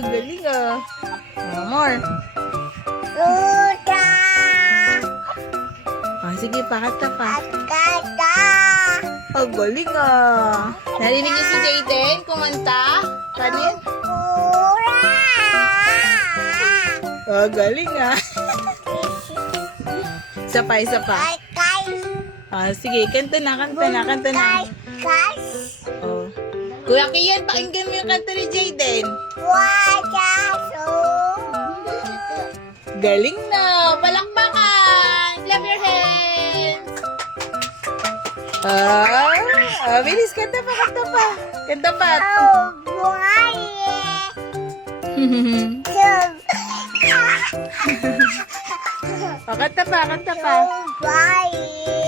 galing ah. More. Luda. Sige, pakata pa. Kata. Galing ah. Narinig niyo si Jayden kumanta? Kanin? Kura. Galing ah. Isa pa, isa pa. Kay. Sige, kanta na. Kay. Oh. Kuya Kian, pakinggan mo yung kanta ni Jayden. Wajaso. Galing na! Palakpakan! Clap your hands! Bilis, kanta pa. Kanta pa. Buhaye. Kanta pa. Buhaye.